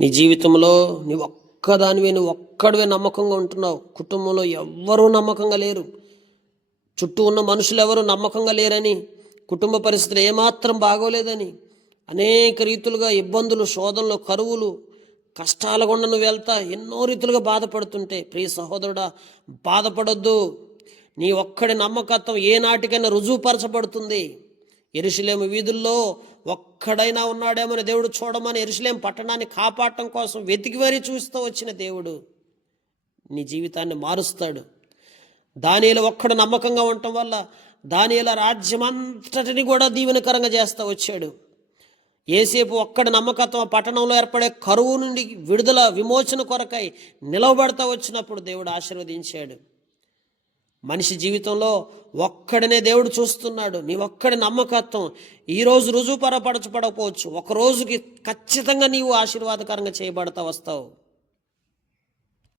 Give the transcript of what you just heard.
నీ జీవితంలో నువ్వు ఒక్కదానివే, నువ్వు ఒక్కడివే నమ్మకంగా ఉంటున్నావు. కుటుంబంలో ఎవ్వరూ నమ్మకంగా లేరు. చుట్టూ ఉన్న మనుషులు ఎవరు నమ్మకంగా లేరని, కుటుంబ పరిస్థితులు ఏమాత్రం బాగోలేదని, అనేక రీతులుగా ఇబ్బందులు, శోధనలు, కరువులు, కష్టాల గుండా నువ్వు వెళ్తా ఎన్నో రీతులుగా బాధపడుతుంటే, ప్రియ సహోదరుడా, బాధపడొద్దు. నీ ఒక్కడి నమ్మకత్వం ఏనాటికైనా రుజువుపరచబడుతుంది. యెరూషలేము వీధుల్లో ఒక్కడైనా ఉన్నాడేమని దేవుడు చూడమని యెరూషలేము పట్టణాన్ని కాపాడటం కోసం వెతికి మరీ చూస్తూ వచ్చిన దేవుడు నీ జీవితాన్ని మారుస్తాడు. దానియేలు ఒక్కడు నమ్మకంగా ఉండటం వల్ల దానియేలు రాజ్యమంతటిని కూడా దీవెనకరంగా చేస్తూ వచ్చాడు. ఏసేపు ఒక్కడి నమ్మకత్వం పట్టణంలో ఏర్పడే కరువు నుండి విడుదల, విమోచన కొరకై నిలవబడతా వచ్చినప్పుడు దేవుడు ఆశీర్వదించాడు. మనిషి జీవితంలో ఒక్కడనే దేవుడు చూస్తున్నాడు. నీ ఒక్కడి నమ్మకత్వం ఈరోజు రుజువుపరచబడకపోవచ్చు, ఒక రోజుకి ఖచ్చితంగా నీవు ఆశీర్వాదకరంగా చేయబడతా వస్తావు.